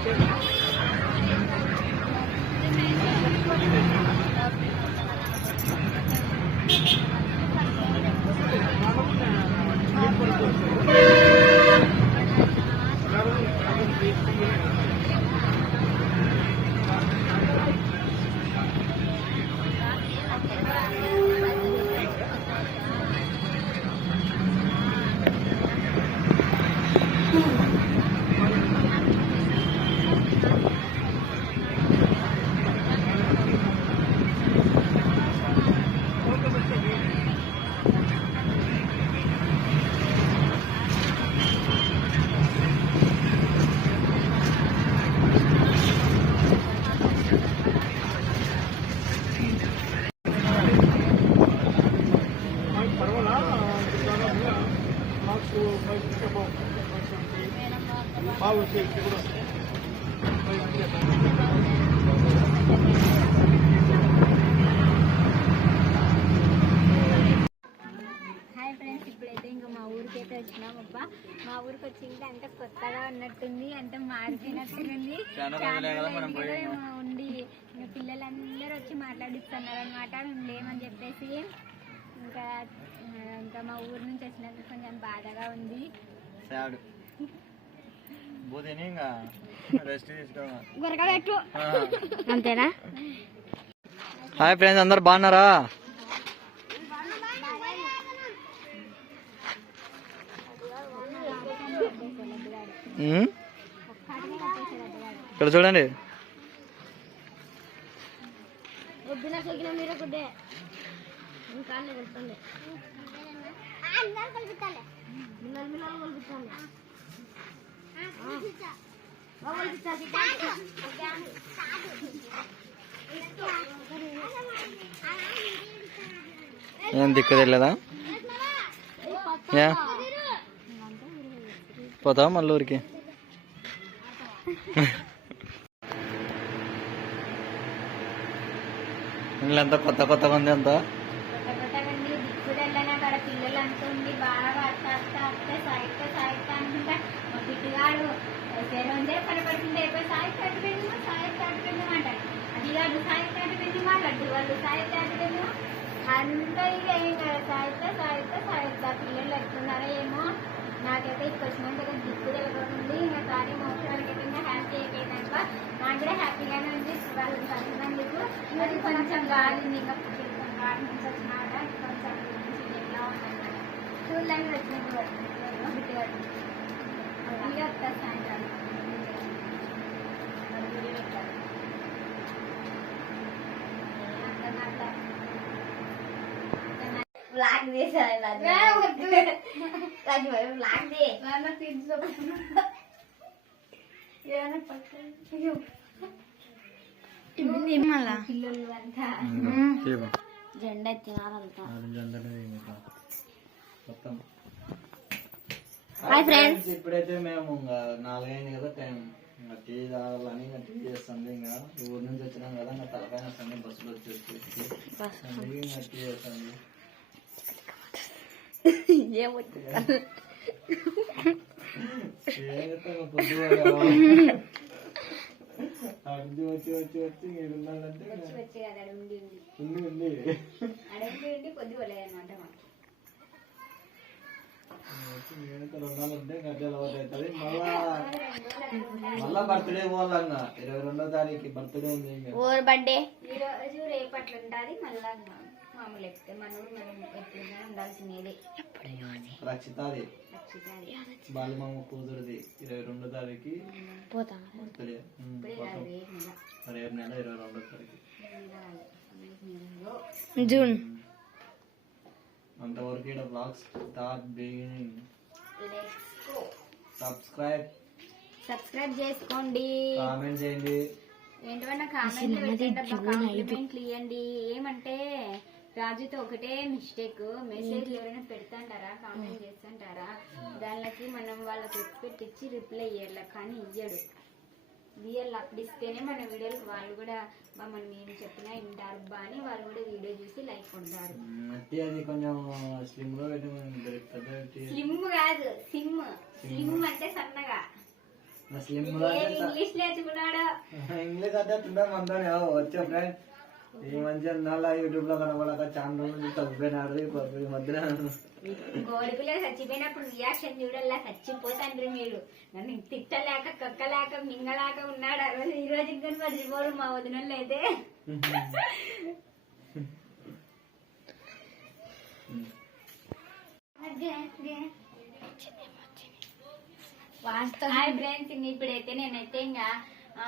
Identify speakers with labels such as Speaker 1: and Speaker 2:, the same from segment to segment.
Speaker 1: 先。హాయ్ friends ఇప్పుడైతే ఇంకా మా ఊరికి అయితే వచ్చినాం అబ్బా. మా ఊరికి వచ్చింది అంటే కొత్తగా ఉన్నట్టుంది అంటే మారిపోయినట్టుంది. ఉండి పిల్లలందరూ వచ్చి మాట్లాడిస్తున్నారు అనమాట మేము లేమని చెప్పేసి ఇంకా ఇంకా మా ఊరు నుంచి వచ్చినందుకు కొంచెం బాధగా ఉంది. అంతేనా?
Speaker 2: హాయ్ ఫ్రెండ్స్ అందరు బాగున్నారా? ఇక్కడ చూడండి.
Speaker 1: అందరు
Speaker 2: ఏం దిక్కు తెలియదా యా. పోతావా మళ్ళీ ఊరికి? ఇల్లంతా కొత్త కొత్తగా ఉంది అంతా?
Speaker 1: పిల్లలు అంటుంది బాగా అత్త అత్త అత్త అనుకుంటా మా బిడ్డగాడు కనపడుతుంది అయిపోయి సాయి తాటి కట్టుబెండి సాయి కట్టుబెండి అంటారు అది కాదు సాయి తాటి మా లడ్డు వాళ్ళు సాయి తాటి కట్టుబెండి అంతా ఇక ఏం కదా సాయిత సాయిత సాయిత పిల్లలు ఎక్కుతున్నారా ఏమో. నాకైతే ఇక్కడ వచ్చినంత దిక్కు తెలియకుండా ఇంకా సారీ మోసాలకి అయితే హ్యాపీ అయిపోయిందనుక నాకు కూడా హ్యాపీగానే ఉంది. వాళ్ళు కలిసినందుకు మరి కొంచెం గాలి ఇంకా గాలి నుంచి వచ్చినాక కొంచెం మంచిగా ఎట్లా ఉందన్నమాట చూడడానికి వచ్చినట్టు బిడ్డగాడు ఇక వస్తారు సాయంత్రం మరి వీడియో పెట్టారు అర్థం కావట్లే. బ్లాక్ చేశారు బ్లాక్ దే పిల్లలు అంతా జెండా ఎత్తినారంతా
Speaker 2: హాయ్ ఫ్రెండ్స్ ఇప్పుడైతే మేము ఇంకా నాలుగైంది కదా టైం. ఇంకా టీ తాగాలని ఇంకా టీ చేస్తుంది ఇంకా. ఊరు నుంచి వచ్చినాం కదా ఇంకా తలపైన వస్తుంది బస్సులో వచ్చేసి. ఇంకా టీ చేస్తుంది. అడిగి వచ్చి వచ్చి వచ్చి ఇంక ఉండాలంటే ఉంది ఉంది
Speaker 1: అడవి ఉండి కొద్ది
Speaker 2: మళ్ళా బర్త్డే పోవాలన్నా. ఇరవై రెండో తారీఖు బర్త్డే ఉంది
Speaker 1: ఓర్ బర్త్డే ఈ రోజు రేపట్లు ఉంటుంది మళ్ళా మామూలు ఎక్కితే మన ఊరు మనం ఎప్పుడైనా ఉండాల్సినది.
Speaker 2: రక్షితాది. బాలమామ కూతురుది ఇరవై రెండో తారీఖు.
Speaker 1: పోతాం.
Speaker 2: బర్త్డే
Speaker 1: రేపు నెల
Speaker 2: ఇరవై రెండో తారీఖు.
Speaker 1: జూన్.
Speaker 2: అంతవరకు ఇక్కడ blogs start beginning subscribe
Speaker 1: subscribe చేసుకోండి.
Speaker 2: కామెంట్ చేయండి.
Speaker 1: ఏంటన్నా కాంప్లిమెంట్లు ఇవ్వండి ఏమంటే రాజుతో ఒకటే మిస్టేక్ మెసేజ్ ఎవరైనా పెడతాంటారా? కామెంట్ చేస్తుంటారా? దానికి మనం వాళ్ళకి ఎక్స్పెక్ట్ ఇచ్చి రిప్లై ఇవ్వాలి కానీ ఇయ్యడు. ఇయ్యాలి అప్పుడు ఇస్తేనే మన వీడియోలు వాళ్ళు కూడా "బా, మనం ఏం చెప్పినా వింటారు బా అని వాళ్ళు కూడా వీడియో చూసి లైక్ కొడతారు.
Speaker 2: మట్టి అది కొంచెం స్లిమ్లో
Speaker 1: స్లిమ్ కాదు సిమ్ స్లిమ్ అంటే సన్నగా.
Speaker 2: స్లిమ్
Speaker 1: ఇంగ్లీష్ నేర్చుకున్నాడో
Speaker 2: ఇంగ్లీష్ అంటే తిందాం అందరూ వచ్చే ఫ్రెండ్ ఈ మంచిగా నాలా యూట్యూబ్లో కనబడక చాలా రోజులు తగ్గిపోయినాడు ఈ మధ్యన.
Speaker 1: కోడిపిల్ల చచ్చిపోయినప్పుడు రియాక్షన్ చూడల్లా చచ్చిపోతాండ్రి మీరు. నన్ను తిట్టలేక కక్కలేక మింగలేక ఉన్నాడు? ఆ రోజు ఈ రోజు ఇంకా మర్చిపోరు మా వదినలు అయితే. హాయ్ ఫ్రెండ్స్ ఇప్పుడైతే నేనైతే ఇంకా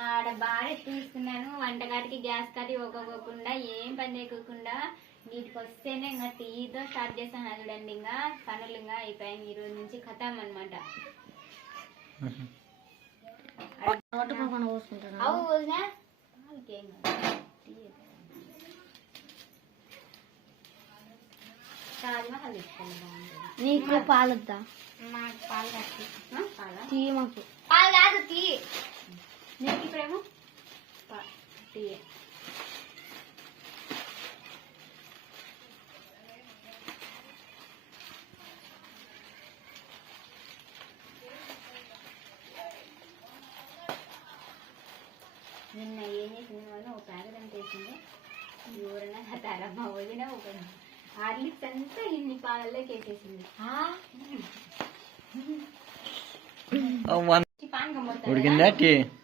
Speaker 1: ఆడ బాగా తీసుకున్నాను వంటగాటికి గ్యాస్ కాటి ఒక్కొక్కకుండా ఏం పని చేయకుండా వీటికి వస్తేనే ఇంకా టీతో స్టార్ట్ చేస్తాను చూడండి. ఇంకా పనులు ఇంకా అయిపోయాయి. ఈ రోజు నుంచి ఖతం అనమాట అవు వదినా. ఇంకేం
Speaker 3: నీకు
Speaker 1: నాకు పాలు కట్టి పాలు కాదు టీ. నీకు ఇప్పుడేమో పా- టీ నిన్న ఏం చేసింది వల్ల ఒక ప్యాకెట్ అంత వేసింది ఎవరైనా కట్టారమ్మ వదిన ఒక హార్లిక్స్ అంతా ఇన్ని పాలల్లోకి వేసేసింది పానకం పోతారు కదా?
Speaker 2: ఉడికిందా టీ
Speaker 1: పానకం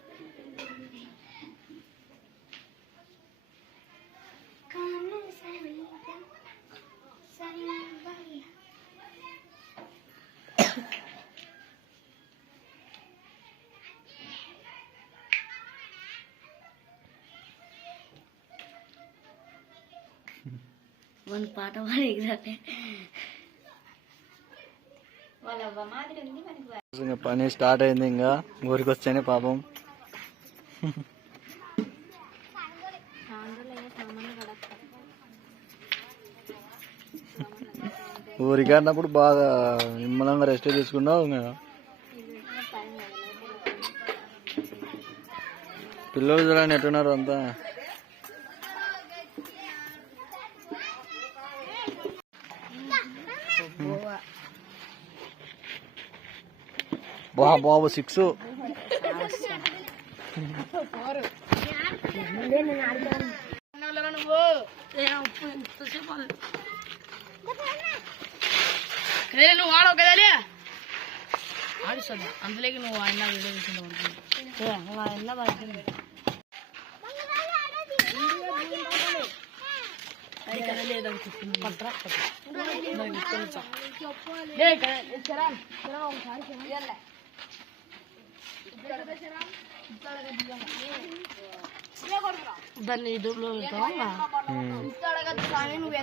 Speaker 3: మన పాట పాడి ఎగ్జాక్ట్
Speaker 2: ఇంకా పని స్టార్ట్ అయింది ఇంకా. ఊరికి వస్తేనే పాపం ఊరికి అన్నప్పుడు బాగా నిమ్మలంగా రెస్ట్ తీసుకున్నావు ఇంకా. పిల్లలు చూడండి ఎట్టున్నారు అంతా? బా బాబు సిక్స్
Speaker 3: నువ్వు ఆడవు కదలే ఆడిస్తాను అందులోకి నువ్వు ఆయన వీడియో తీసుకుంటావు ఎలా పడుతుంది దాన్ని వెళ్తావా నువ్వు